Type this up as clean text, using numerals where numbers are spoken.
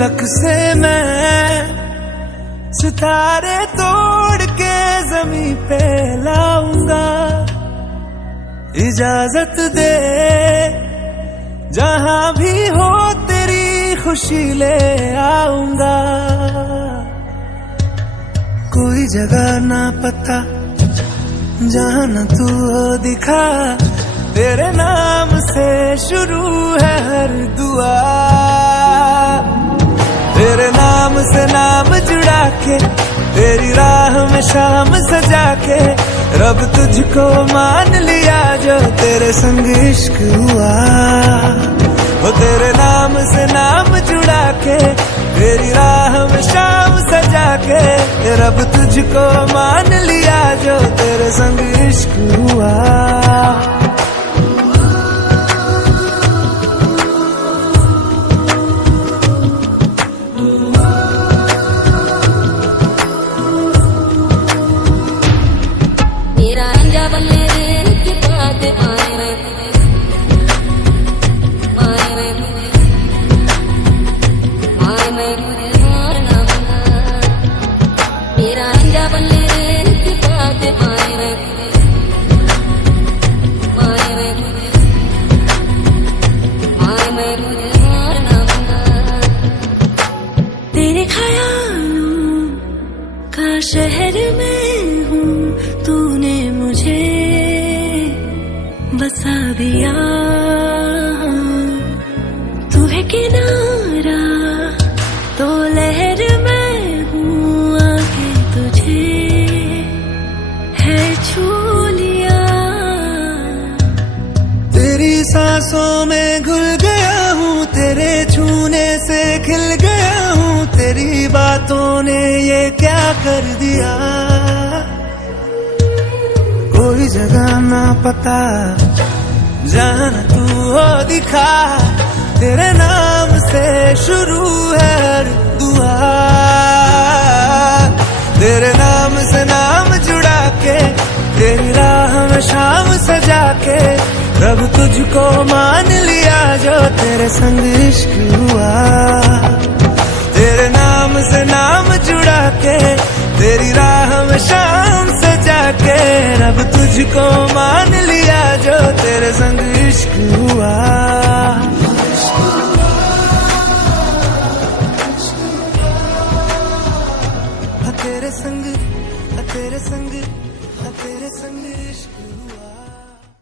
फलक से मैं सितारे तोड़ के जमीन पे लाऊंगा। इजाजत दे जहां भी हो तेरी खुशी ले आऊंगा। कोई जगह ना पता जहां न तू हो दिखा, तेरे नाम से शुरू है हर दुआ। तेरे नाम से नाम जुड़ा के, तेरी राह में शाम सजा के, रब तुझको मान लिया जो तेरे संग इश्क हुआ। वो तेरे नाम से नाम जुड़ा के, तेरी राह में शाम सजा के, रब तुझको मान लिया जो तेरे संग इश्क हुआ। तेरे ख्यालों का शहर में हूँ, तूने मुझे बसा दिया। तू है किनारा तो लहर में हूँ, आके तुझे है छू लिया। तेरी सांसों में घुल गया हूँ, तेरे छूने से खिल गया हूँ। तेरी बातों ने ये क्या कर दिया। कोई जगह ना पता जहां तू हो दिखा, तेरे नाम से शुरू है हर दुआ। तेरे नाम से नाम जुड़ा के, तेरी राह में शाम सजा के, रब तुझको मान लिया जो तेरे संग इश्क हुआ। तेरे नाम से नाम जुड़ा के, तेरी राह में शाम सजा के, रब तुझको मान लिया जो तेरे संग